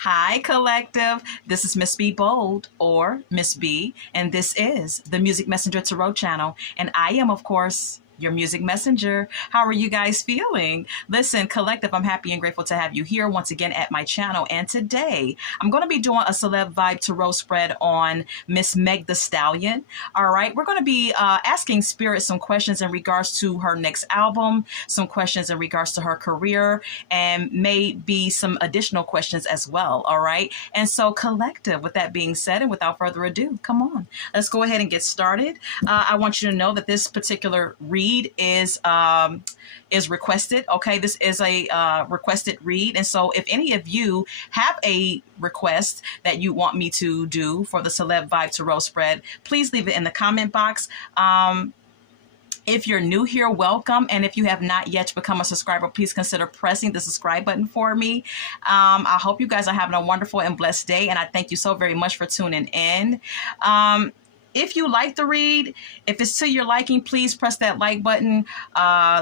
Hi, collective. This is Miss B Bold or Miss B, and this is the Music Messenger Tarot channel. And I am, of course, your music messenger. How are you guys feeling? Listen, collective, I'm happy and grateful to have you here once again at my channel. And today I'm going to be doing a celeb vibe tarot spread on Miss Meg the Stallion. All right, we're going to be asking Spirit some questions in regards to her next album, some questions in regards to her career, and maybe some additional questions as well. All right, and so collective, with that being said, and without further ado, come on, let's go ahead and get started. I want you to know that this particular read is requested. Okay, this is a requested read, and so if any of you have a request that you want me to do for the Celeb Vibe Tarot spread, please leave it in the comment box. If you're new here, welcome. And if you have not yet become a subscriber, please consider pressing the subscribe button for me. I hope you guys are having a wonderful and blessed day, and I thank you so very much for tuning in. If you like the read, if it's to your liking, please press that like button,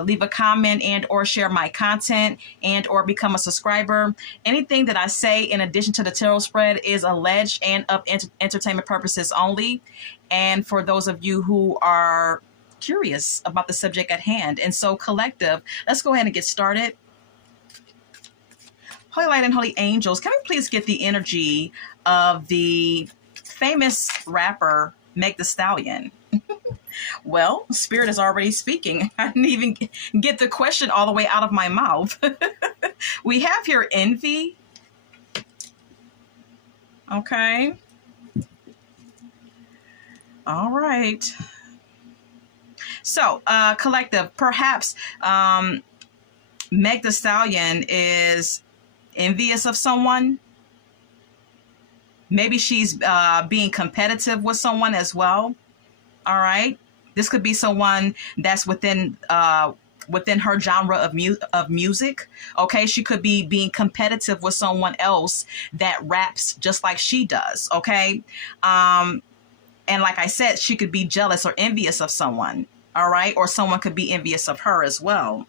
leave a comment and or share my content and or become a subscriber. Anything that I say in addition to the tarot spread is alleged and of entertainment purposes only. And for those of you who are curious about the subject at hand. And so collective, let's go ahead and get started. Holy Light and Holy Angels, can we please get the energy of the famous rapper Meg the Stallion? Well, Spirit is already speaking. I didn't even get the question all the way out of my mouth. We have here envy. Okay. All right. So, collective, perhaps Meg the Stallion is envious of someone. Maybe she's being competitive with someone as well. All right. This could be someone that's within her genre of music. Okay. She could be being competitive with someone else that raps just like she does. Okay. And like I said, she could be jealous or envious of someone. All right. Or someone could be envious of her as well.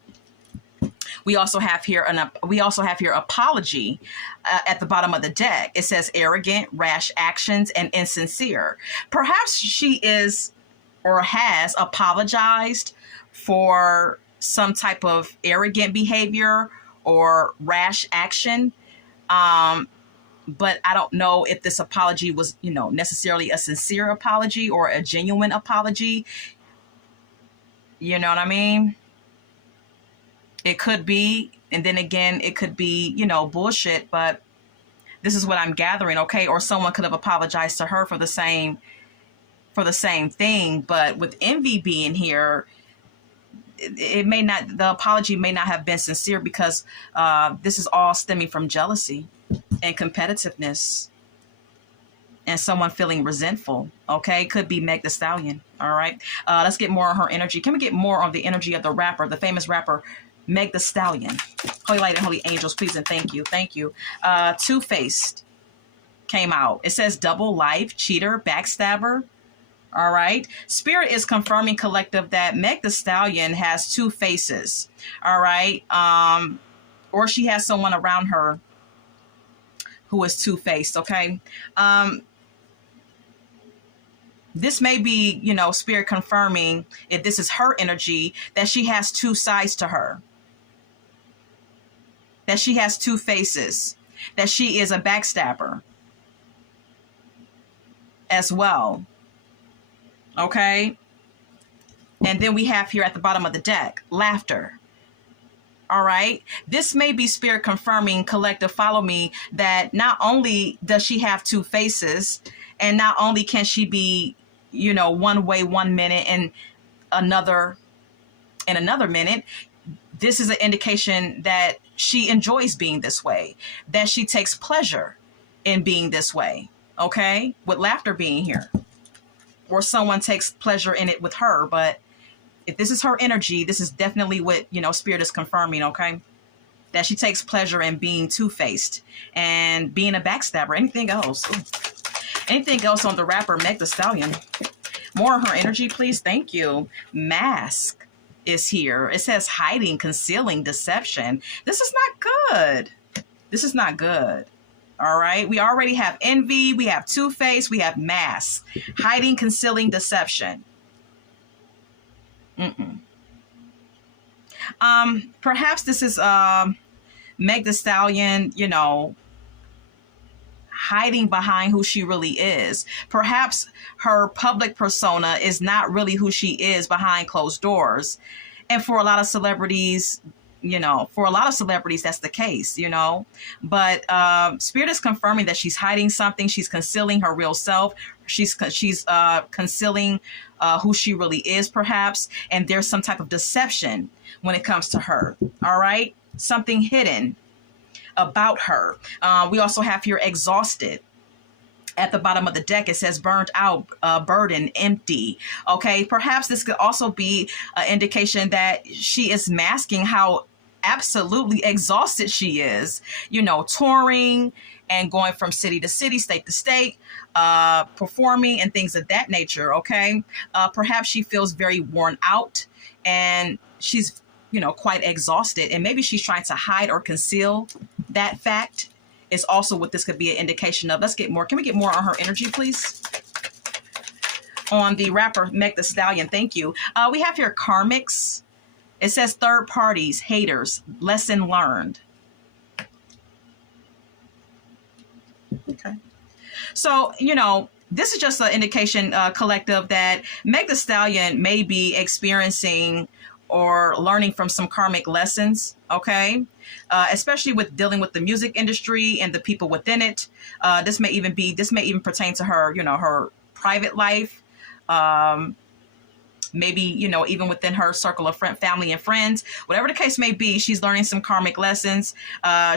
We also have here apology at the bottom of the deck. It says arrogant, rash actions, and insincere. Perhaps she is or has apologized for some type of arrogant behavior or rash action. But I don't know if this apology was, necessarily a sincere apology or a genuine apology. You know what I mean? It could be, and then again, it could be, bullshit, but this is what I'm gathering, okay? Or someone could have apologized to her for the same thing, but with envy being here, the apology may not have been sincere because this is all stemming from jealousy and competitiveness and someone feeling resentful, okay? Could be Meg the Stallion, all right? Let's get more on her energy. Can we get more on the energy of the rapper, the famous rapper, Meg the Stallion? Holy Light and Holy Angels, please and thank you. Thank you. Two-faced came out. It says double life, cheater, backstabber. All right. Spirit is confirming, collective, that Meg the Stallion has two faces. All right. Or she has someone around her who is two-faced. Okay. This may be, Spirit confirming, if this is her energy, that she has two sides to her. That she has two faces, that she is a backstabber as well. Okay. And then we have here at the bottom of the deck, laughter. All right. This may be Spirit confirming, collective, follow me, that not only does she have two faces, and not only can she be, one way 1 minute and another in another minute, this is an indication that she enjoys being this way, that she takes pleasure in being this way, okay? With laughter being here, or someone takes pleasure in it with her. But if this is her energy, this is definitely what, Spirit is confirming, okay? That she takes pleasure in being two-faced and being a backstabber. Anything else? Ooh. Anything else on the rapper Meg the Stallion? More on her energy, please. Thank you. Mask is here. It says hiding, concealing, deception. This is not good. This is not good. All right. We already have envy. We have two-face. We have mask. Hiding, concealing, deception. Mm-mm. Perhaps this is Meg the Stallion, you know, hiding behind who she really is. Perhaps her public persona is not really who she is behind closed doors. And for a lot of celebrities, you know, for a lot of celebrities, that's the case, you know. But Spirit is confirming that she's hiding something. She's concealing her real self. She's concealing who she really is, perhaps. And there's some type of deception when it comes to her. All right. Something hidden about her. We also have here exhausted. At the bottom of the deck, it says burned out, burdened, empty. Okay, perhaps this could also be an indication that she is masking how absolutely exhausted she is. You know, touring and going from city to city, state to state, performing and things of that nature. Okay, perhaps she feels very worn out and she's, you know, quite exhausted, and maybe she's trying to hide or conceal that fact. Is also what this could be an indication of. Let's get more. Can we get more on her energy, please? On the rapper Meg the Stallion, thank you. We have here karmics. It says third parties, haters, lesson learned. Okay. So, you know, this is just an indication, collective, that Meg the Stallion may be experiencing or learning from some karmic lessons, okay? Especially with dealing with the music industry and the people within it. This may even pertain to her, you know, her private life. Maybe, you know, even within her circle of family and friends, whatever the case may be, she's learning some karmic lessons.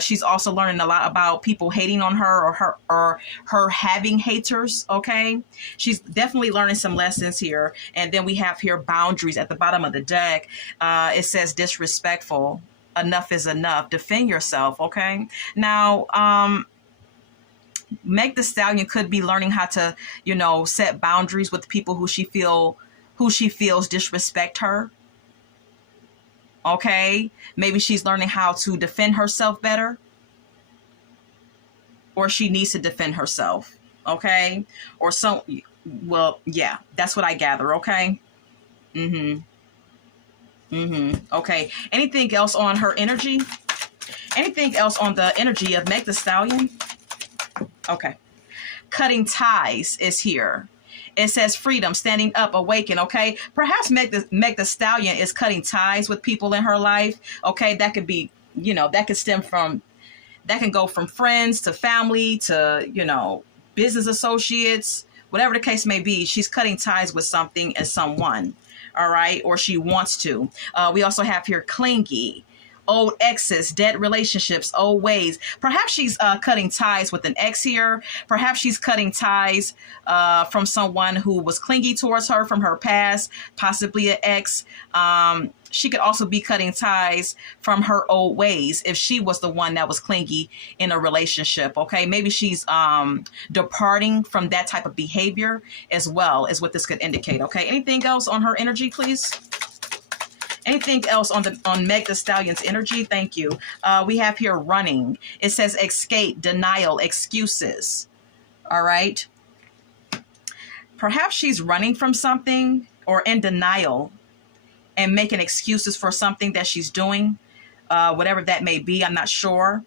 She's also learning a lot about people hating on her or her having haters. Okay. She's definitely learning some lessons here. And then we have here boundaries at the bottom of the deck. It says disrespectful. Enough is enough. Defend yourself. Okay. Now, Meg the Stallion could be learning how to, you know, set boundaries with people who she feels disrespect her. Okay. Maybe she's learning how to defend herself better. Or she needs to defend herself. Okay. Or so, well, yeah, that's what I gather. Okay. Okay. Anything else on her energy? Anything else on the energy of Meg the Stallion? Okay. Cutting ties is here. It says freedom, standing up, awaken. Okay. Perhaps Meg the Stallion is cutting ties with people in her life. Okay. That could be, you know, that can go from friends to family to, you know, business associates, whatever the case may be. She's cutting ties with something and someone. All right. Or she wants to. We also have here clingy. Old exes, dead relationships, old ways. Perhaps she's cutting ties with an ex here. Perhaps she's cutting ties from someone who was clingy towards her from her past, possibly an ex. She could also be cutting ties from her old ways if she was the one that was clingy in a relationship. Okay, maybe she's departing from that type of behavior as well, is what this could indicate. Okay, anything else on her energy, please? Anything else on Meg the Stallion's energy? Thank you. We have here running. It says escape, denial, excuses. All right. Perhaps she's running from something or in denial and making excuses for something that she's doing, whatever that may be. I'm not sure.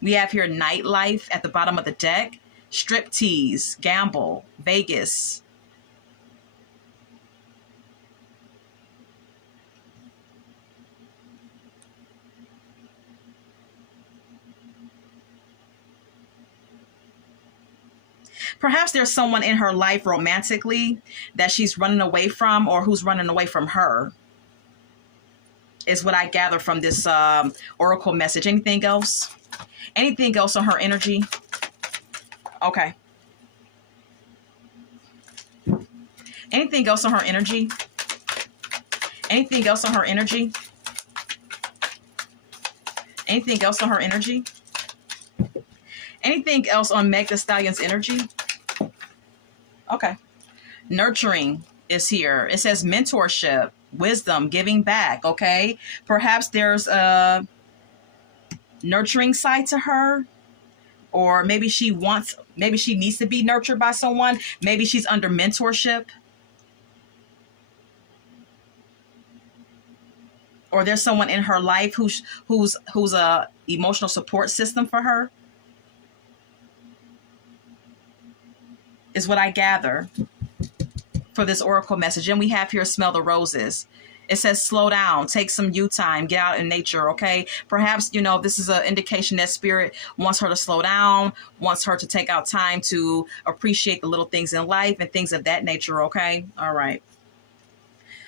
We have here nightlife at the bottom of the deck. Striptease, gamble, Vegas. Perhaps there's someone in her life romantically that she's running away from, or who's running away from her, is what I gather from this oracle message. Anything else? Anything else on her energy? Okay. Anything else on her energy? Anything else on her energy? Anything else on her energy? Anything else on Meg the Stallion's energy? Okay. Nurturing is here. It says mentorship, wisdom, giving back. Okay. Perhaps there's nurturing side to her, or maybe she needs to be nurtured by someone. Maybe she's under mentorship, or there's someone in her life who's a emotional support system for her, is what I gather for this oracle message. And we have here, smell the roses. It says, slow down, take some you time, get out in nature, okay? Perhaps, this is an indication that spirit wants her to slow down, wants her to take out time to appreciate the little things in life and things of that nature, okay? All right.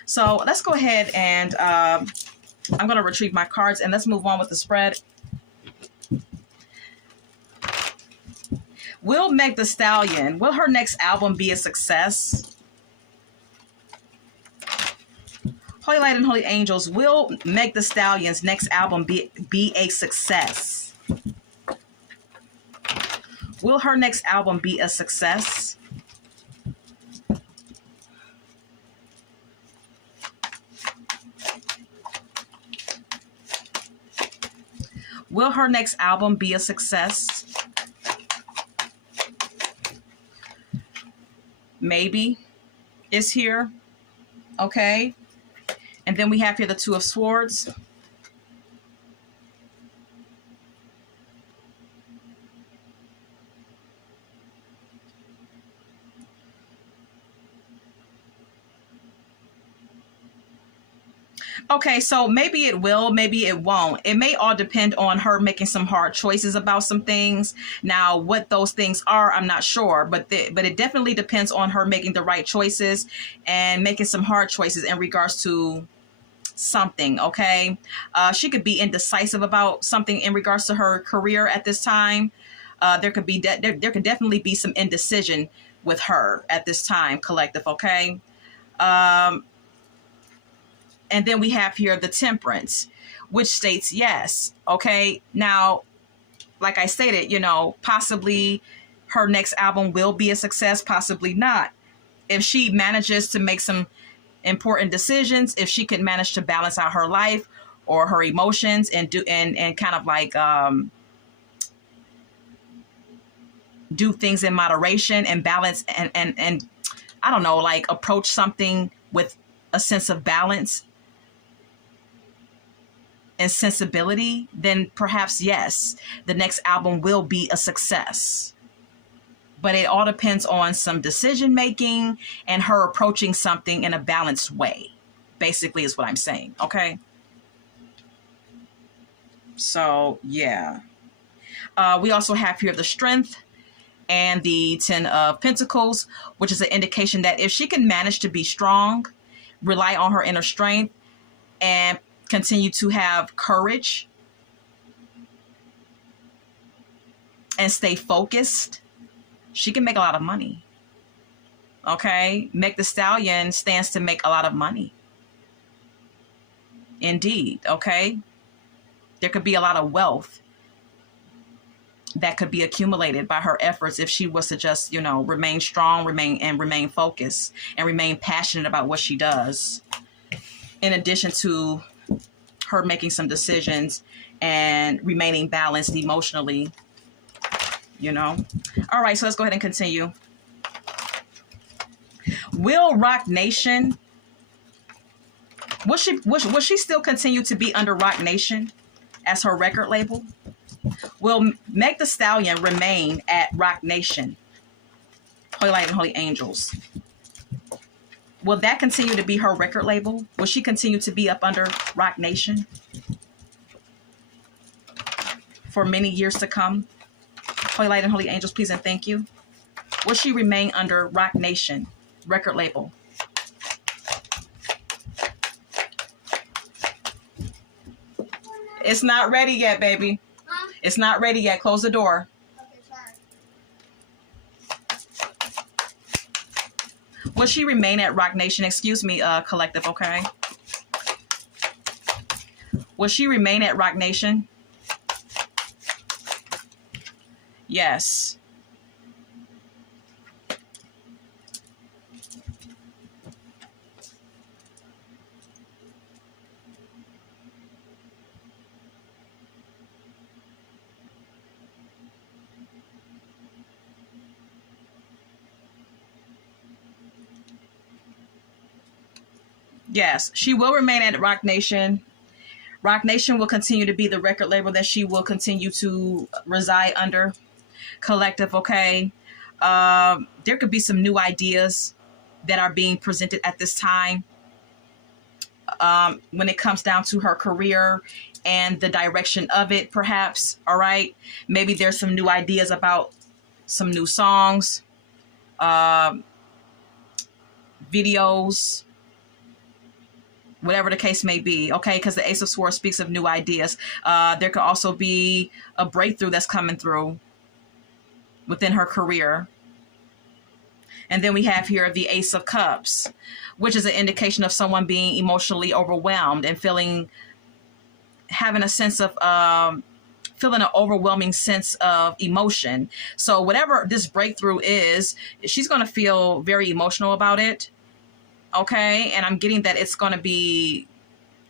So let's go ahead and I'm going to retrieve my cards and let's move on with the spread. Will Meg Thee Stallion, will her next album be a success? Holy Light and Holy Angels, will Meg Thee Stallion's next album be a success? Will her next album be a success? Will her next album be a success? Maybe is here. Okay. And then we have here the Two of Swords. Okay, so maybe it will, maybe it won't. It may all depend on her making some hard choices about some things. Now, what those things are, I'm not sure, but it definitely depends on her making the right choices and making some hard choices in regards to something, okay? She could be indecisive about something in regards to her career at this time. There could definitely be some indecision with her at this time, collective, okay? And then we have here the Temperance, which states yes, okay? Now, like I stated, possibly her next album will be a success, possibly not. If she manages to make some important decisions, if she can manage to balance out her life or her emotions and kind of like do things in moderation and balance and I don't know, like approach something with a sense of balance and sensibility, then perhaps yes, the next album will be a success. But it all depends on some decision making and her approaching something in a balanced way, basically is what I'm saying, okay? So, yeah. We also have here the Strength and the Ten of Pentacles, which is an indication that if she can manage to be strong, rely on her inner strength, and continue to have courage and stay focused, she can make a lot of money. Okay? Meg Thee Stallion stands to make a lot of money. Indeed. Okay? There could be a lot of wealth that could be accumulated by her efforts if she was to just, remain strong, remain focused, and remain passionate about what she does. In addition to her making some decisions and remaining balanced emotionally, All right, so let's go ahead and continue. Will Rock Nation, will she still continue to be under Rock Nation as her record label? Will Meg Thee Stallion remain at Rock Nation? Holy Light and Holy Angels. Will that continue to be her record label? Will she continue to be up under Rock Nation for many years to come? Holy Light and Holy Angels, please and thank you. Will she remain under Rock Nation record label? It's not ready yet, baby. Huh? It's not ready yet. Close the door. Okay, sorry. Will she remain at Rock Nation? Excuse me, collective, okay? Will she remain at Rock Nation? Yes. Yes, she will remain at Rock Nation. Rock Nation will continue to be the record label that she will continue to reside under. Collective, okay? There could be some new ideas that are being presented at this time when it comes down to her career and the direction of it, perhaps. All right. Maybe there's some new ideas about some new songs, videos, whatever the case may be, okay? Because the Ace of Swords speaks of new ideas. There could also be a breakthrough that's coming through within her career. And then we have here the Ace of Cups, which is an indication of someone being emotionally overwhelmed and having a sense of, feeling an overwhelming sense of emotion. So whatever this breakthrough is, she's going to feel very emotional about it. Okay. And I'm getting that it's going to be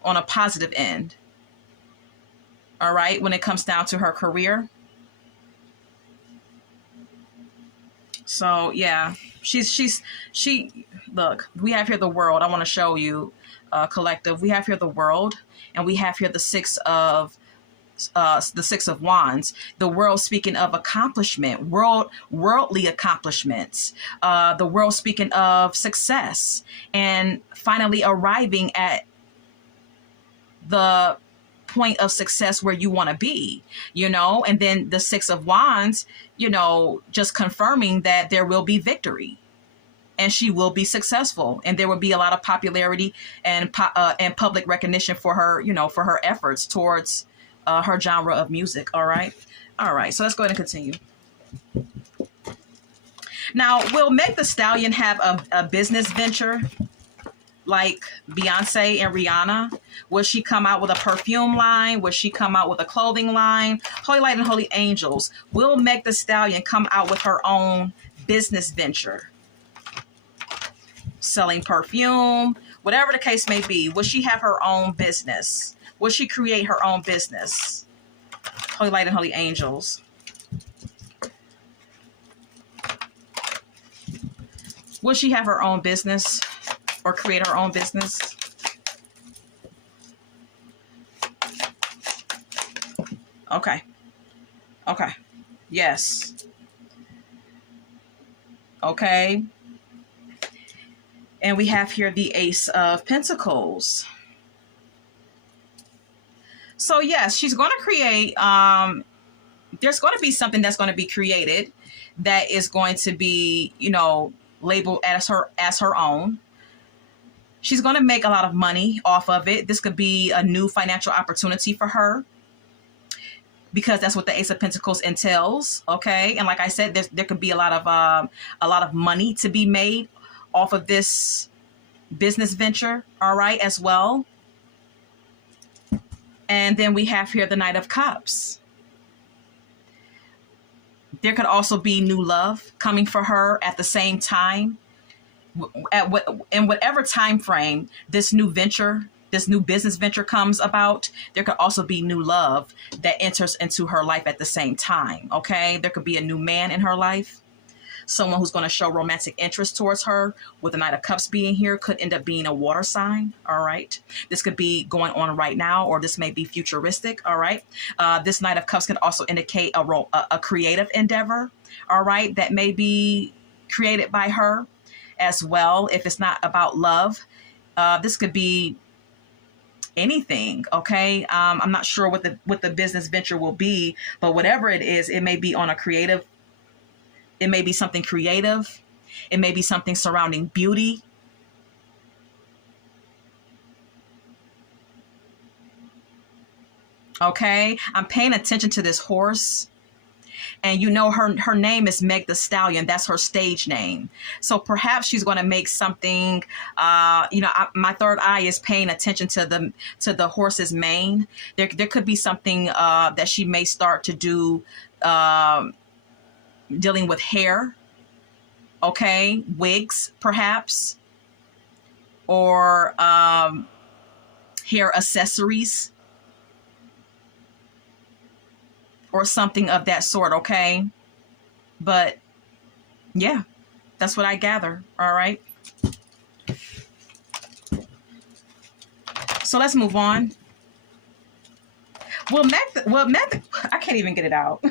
on a positive end. All right. When it comes down to her career. So yeah, look, we have here the world. I want to show you, collective. We have here the world, and we have here the Six of Wands. The world speaking of accomplishment, worldly accomplishments. The world speaking of success, and finally arriving at the point of success where you want to be, and then the Six of Wands, just confirming that there will be victory and she will be successful, and there will be a lot of popularity and public recognition for her, for her efforts towards her genre of music. All right. So let's go ahead and continue. Now, will Meg Thee Stallion have a business venture like Beyonce and Rihanna? Will she come out with a perfume line? Will she come out with a clothing line? Holy Light and Holy Angels. Will Meg Thee Stallion come out with her own business venture? Selling perfume, whatever the case may be. Will she have her own business? Will she create her own business? Holy Light and Holy Angels. Will she have her own business or create her own business? Okay. Yes. Okay. And we have here the Ace of Pentacles. So yes, she's going to create, there's going to be something that's going to be created that is going to be, labeled as her own. She's going to make a lot of money off of it. This could be a new financial opportunity for her, because that's what the Ace of Pentacles entails. Okay. And like I said, there could be a lot of money to be made off of this business venture. All right. As well. And then we have here the Knight of Cups. There could also be new love coming for her at the same time. In whatever time frame this new business venture comes about, there could also be new love that enters into her life at the same time. Okay, there could be a new man in her life, someone who's going to show romantic interest towards her. With the Knight of Cups being here, could end up being a water sign. All right, this could be going on right now, or this may be futuristic. All right, this Knight of Cups can also indicate a creative endeavor. All right, that may be created by her as well. If it's not about love, this could be anything. Okay, I'm not sure what the business venture will be, but whatever it is, it may be on a creative. It may be something creative. It may be something surrounding beauty. Okay, I'm paying attention to this horse. And her name is Meg Thee Stallion. That's her stage name. So perhaps she's going to make something, my third eye is paying attention to the horse's mane. There could be something that she may start to do dealing with hair. Okay, wigs perhaps, or hair accessories, or something of that sort. Okay, but yeah, that's what I gather. All right. So let's move on. I can't even get it out.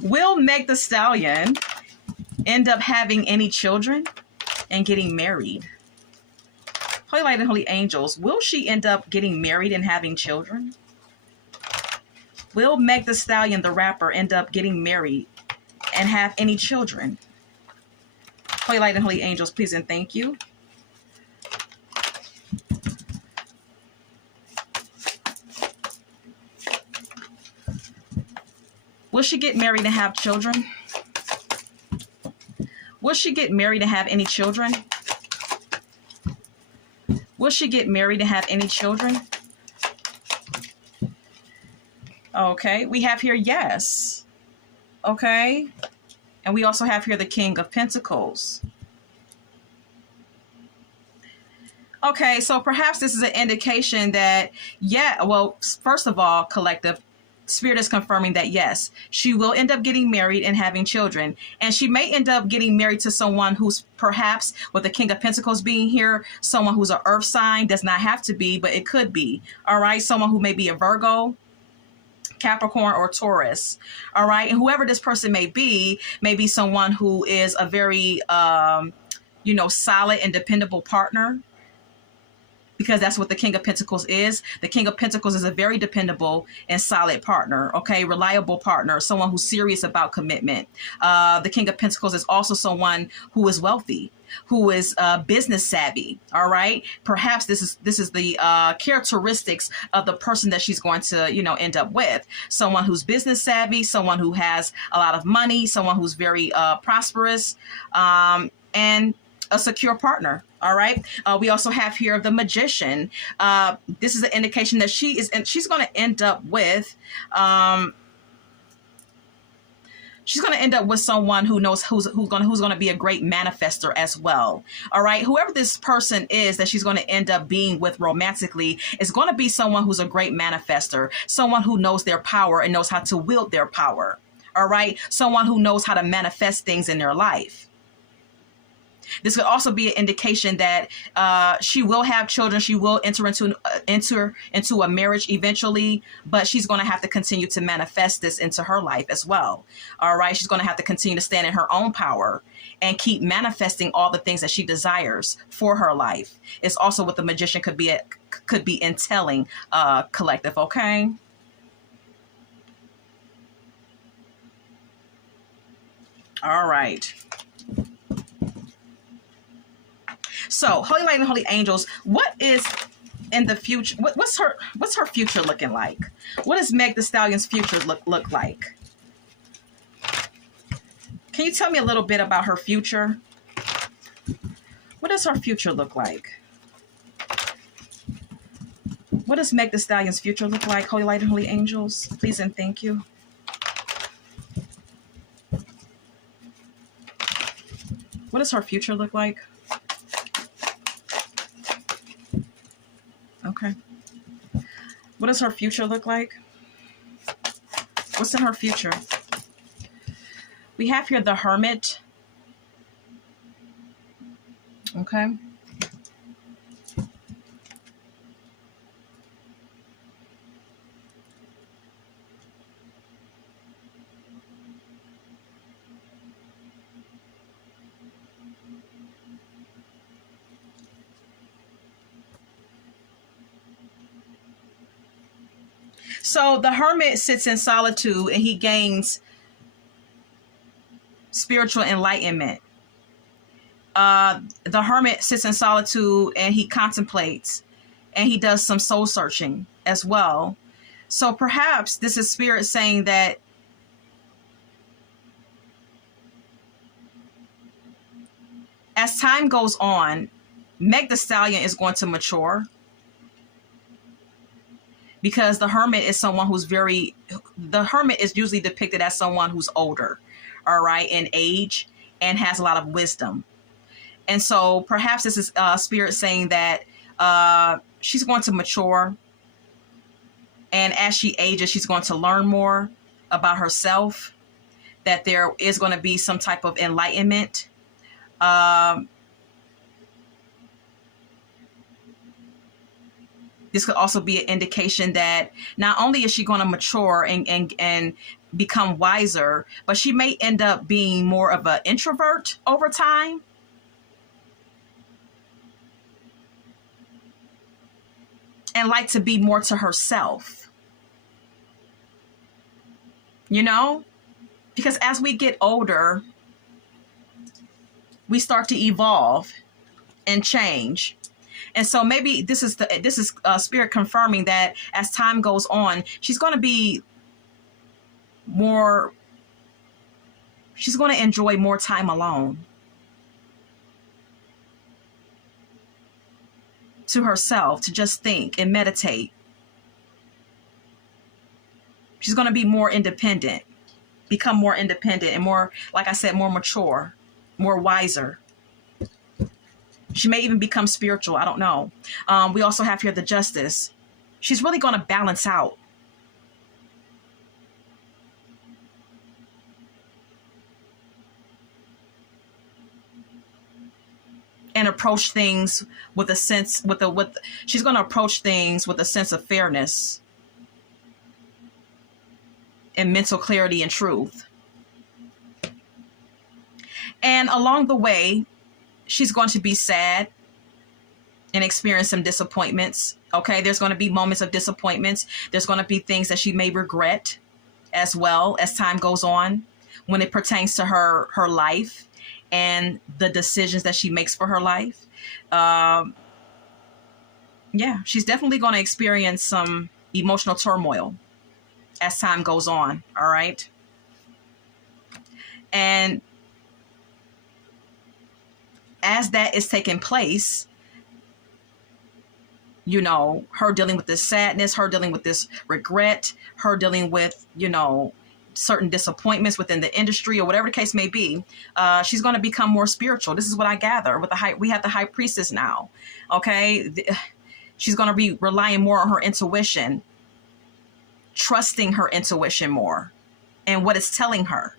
Will Meg the Stallion end up having any children and getting married? Holy Light and Holy Angels, will she end up getting married and having children? Will Meg the Stallion, the rapper, end up getting married and have any children? Holy Light and Holy Angels, please and thank you. Will she get married and have children? Will she get married and have any children? Will she get married and have any children? Okay, we have here yes. Okay, and we also have here the King of Pentacles. Okay, so perhaps this is an indication that, yeah, well, first of all, collective, Spirit is confirming that, yes, she will end up getting married and having children. And she may end up getting married to someone who's perhaps, with the King of Pentacles being here, someone who's an earth sign. Does not have to be, but it could be. All right, someone who may be a Virgo, Capricorn, or Taurus. All right, and whoever this person may be someone who is a very, solid and dependable partner. Because that's what the King of Pentacles is. The King of Pentacles is a very dependable and solid partner, okay? Reliable partner, someone who's serious about commitment. The King of Pentacles is also someone who is wealthy, who is business savvy, all right? Perhaps this is the characteristics of the person that she's going to, end up with. Someone who's business savvy, someone who has a lot of money, someone who's very prosperous, and a secure partner. All right. We also have here the Magician. This is an indication that she's going to end up with. She's going to end up with someone who knows who's going to be a great manifester as well. All right. Whoever this person is that she's going to end up being with romantically is going to be someone who's a great manifester, someone who knows their power and knows how to wield their power. All right. Someone who knows how to manifest things in their life. This could also be an indication that she will have children. She will enter into a marriage eventually, but she's going to have to continue to manifest this into her life as well. All right. She's going to have to continue to stand in her own power and keep manifesting all the things that she desires for her life. It's also what the Magician could be entailing, collective. Okay. All right. So, Holy Light and Holy Angels, what is in the future? What's her future looking like? What does Meg the Stallion's future look like? Can you tell me a little bit about her future? What does her future look like? What does Meg the Stallion's future look like? Holy Light and Holy Angels, please and thank you. What does her future look like? Okay. What does her future look like? What's in her future? We have here the Hermit. Okay. So the Hermit sits in solitude and he gains spiritual enlightenment. The Hermit sits in solitude and he contemplates and he does some soul searching as well. So perhaps this is Spirit saying that as time goes on, Meg the Stallion is going to mature. Because the Hermit is someone who's the Hermit is usually depicted as someone who's older, all right, in age and has a lot of wisdom. And so perhaps this is Spirit saying that she's going to mature. And as she ages, she's going to learn more about herself, that there is going to be some type of enlightenment. This could also be an indication that not only is she going to mature and become wiser, but she may end up being more of an introvert over time. And like to be more to herself. You know? Because as we get older, we start to evolve and change. And so maybe this is spirit confirming that as time goes on, she's going to be more, she's going to enjoy more time alone to herself, to just think and meditate. She's going to be more independent, become more independent and more, like I said, more mature, more wiser. She may even become spiritual. I don't know. We also have here the Justice. She's really going to balance out. And approach things with a sense, she's going to approach things with a sense of fairness and mental clarity and truth. And along the way, she's going to be sad and experience some disappointments. Okay, there's going to be moments of disappointments. There's going to be things that she may regret as well as time goes on when it pertains to her life and the decisions that she makes for her life. Yeah, she's definitely going to experience some emotional turmoil as time goes on. All right. And as that is taking place, you know, her dealing with this sadness, her dealing with this regret, her dealing with, you know, certain disappointments within the industry or whatever the case may be, she's going to become more spiritual. This is what I gather with we have the High Priestess now. Okay. She's going to be relying more on her intuition, trusting her intuition more and what it's telling her,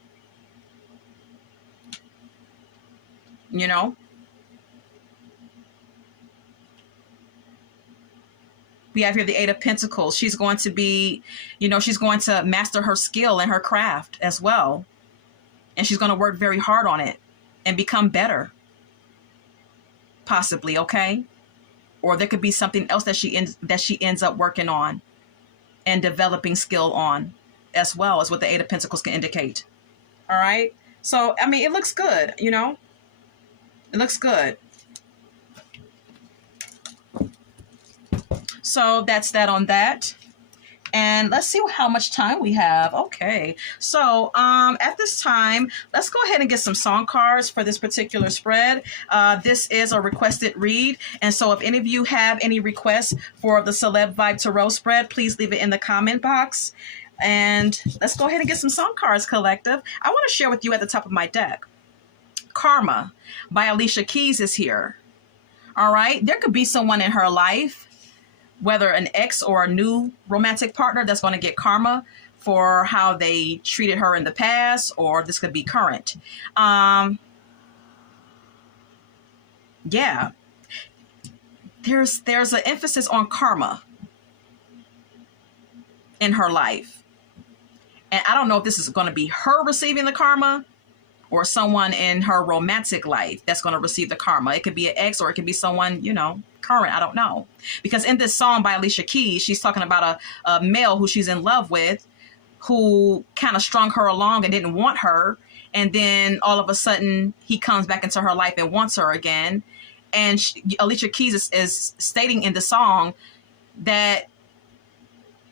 you know. We have here the Eight of Pentacles. She's going to be, you know, she's going to master her skill and her craft as well. And she's going to work very hard on it and become better. Possibly, okay? Or there could be something else that she ends up working on and developing skill on, as well as what the Eight of Pentacles can indicate. All right? So, I mean, it looks good, you know? It looks good. So that's that on that. And let's see how much time we have. Okay. So at this time, let's go ahead and get some song cards for this particular spread. This is a requested read. And so if any of you have any requests for the Celeb Vibe Tarot spread, please leave it in the comment box. And let's go ahead and get some song cards, collective. I want to share with you at the top of my deck. Karma by Alicia Keys is here. All right. There could be someone in her life, whether an ex or a new romantic partner, that's going to get karma for how they treated her in the past, or this could be current. Yeah, there's an emphasis on karma in her life. And I don't know if this is going to be her receiving the karma or someone in her romantic life that's going to receive the karma. It could be an ex or it could be someone, you know, current. I don't know. Because in this song by Alicia Keys, she's talking about a male who she's in love with, who kind of strung her along and didn't want her. And then all of a sudden he comes back into her life and wants her again. And Alicia Keys is stating in the song that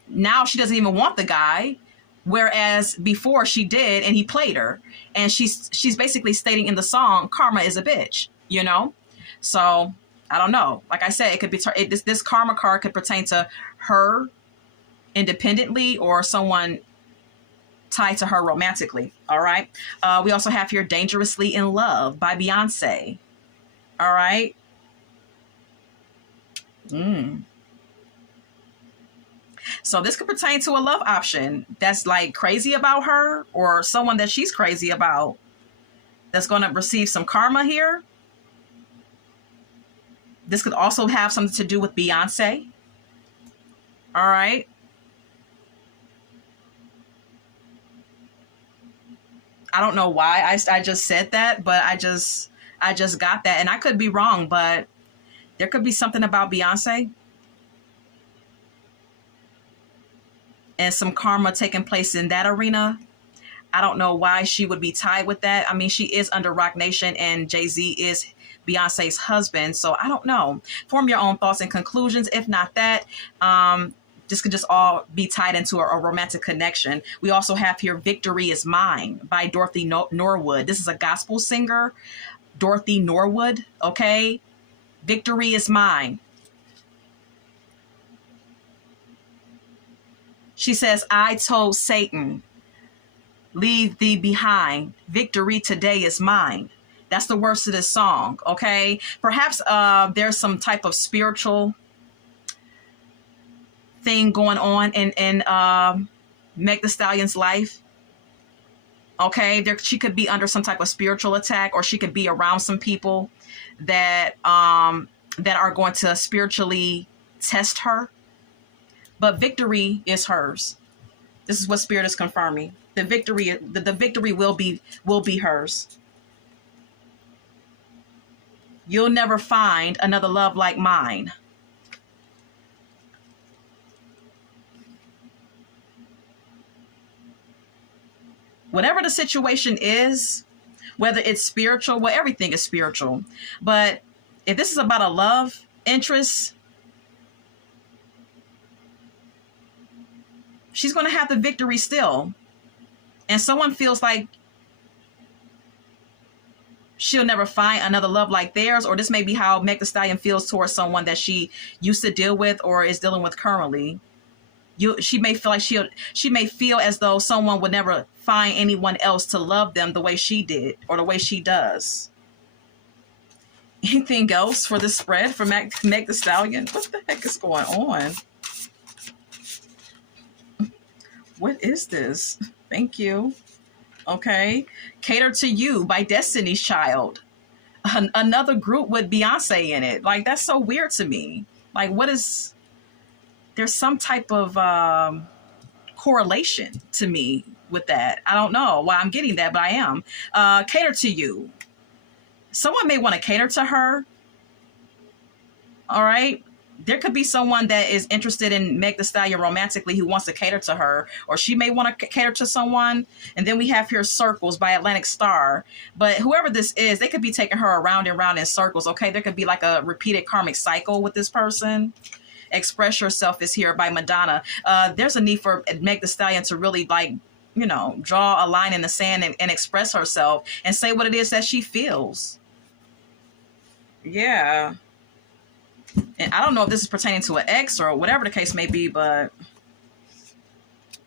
now she doesn't even want the guy, whereas before she did, and he played her. And she's basically stating in the song, karma is a bitch, you know? So I don't know. Like I said, it could be this karma card could pertain to her independently or someone tied to her romantically. All right. We also have here Dangerously in Love by Beyonce. All right. So this could pertain to a love option that's like crazy about her, or someone that she's crazy about that's going to receive some karma here. This could also have something to do with Beyonce. All right. I don't know why I just said that, but I just got that, and I could be wrong, but there could be something about Beyonce and some karma taking place in that arena. I don't know why she would be tied with that. I mean, she is under Rock Nation and Jay-Z is Beyonce's husband. So I don't know. Form your own thoughts and conclusions. If not that, this could just all be tied into a romantic connection. We also have here Victory Is Mine by Dorothy Norwood. This is a gospel singer, Dorothy Norwood. Okay. Victory Is Mine. She says, I told Satan, leave thee behind. Victory today is mine. That's the words of this song, okay? Perhaps there's some type of spiritual thing going on in Meg Thee Stallion's life, okay? She could be under some type of spiritual attack, or she could be around some people that that are going to spiritually test her. But victory is hers. This is what Spirit is confirming. The victory will be hers. You'll never find another love like mine. Whatever the situation is, whether it's spiritual, well, everything is spiritual. But if this is about a love interest, she's going to have the victory still. And someone feels like she'll never find another love like theirs, or this may be how Meg Thee Stallion feels towards someone that she used to deal with or is dealing with currently. She may feel like she may feel as though someone would never find anyone else to love them the way she did or the way she does. Anything else for the spread for Meg Thee Stallion? What the heck is going on? What is this? Thank you. Okay. Cater to You by Destiny's Child. Another group with Beyonce in it. Like, that's so weird to me. Like, what is... There's some type of correlation to me with that. I don't know why I'm getting that, but I am. Cater to You. Someone may want to cater to her. All right. There could be someone that is interested in Meg Thee Stallion romantically who wants to cater to her, or she may want to cater to someone. And then we have here Circles by Atlantic Star. But whoever this is, they could be taking her around and around in circles. Okay. There could be like a repeated karmic cycle with this person. Express Yourself is here by Madonna. There's a need for Meg Thee Stallion to really, like, you know, draw a line in the sand and express herself and say what it is that she feels. Yeah. And I don't know if this is pertaining to an ex or whatever the case may be, but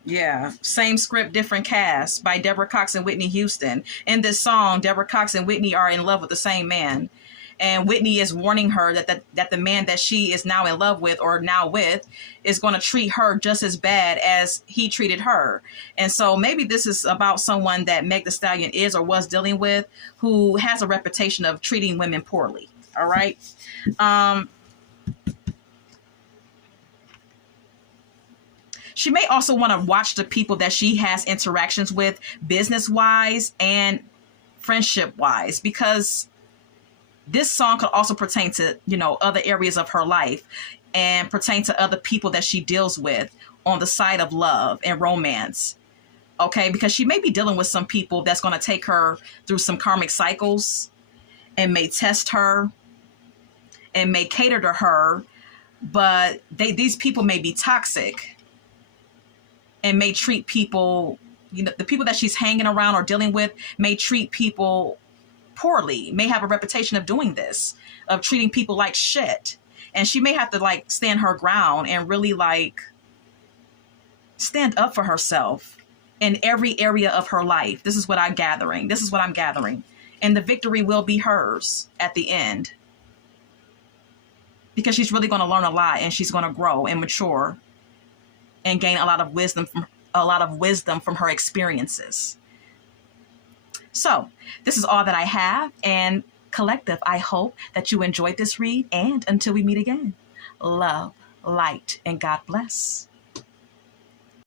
yeah. Same Script, Different Cast by Deborah Cox and Whitney Houston. In this song, Deborah Cox and Whitney are in love with the same man. And Whitney is warning her that the man that she is now in love with or now with is going to treat her just as bad as he treated her. And so maybe this is about someone that Meg Thee Stallion is or was dealing with who has a reputation of treating women poorly. All right. She may also want to watch the people that she has interactions with business-wise and friendship-wise, because this song could also pertain to, you know, other areas of her life and pertain to other people that she deals with on the side of love and romance. Okay, because she may be dealing with some people that's going to take her through some karmic cycles and may test her and may cater to her, but these people may be toxic and may treat people, you know, the people that she's hanging around or dealing with may treat people poorly, may have a reputation of doing this, of treating people like shit. And she may have to, like, stand her ground and really, like, stand up for herself in every area of her life. This is what I'm gathering. This is what I'm gathering. And the victory will be hers at the end, because she's really going to learn a lot, and she's going to grow and mature and gain a lot of wisdom from her experiences. So this is all that I have. And collective, I hope that you enjoyed this read. And until we meet again, love, light, and God bless.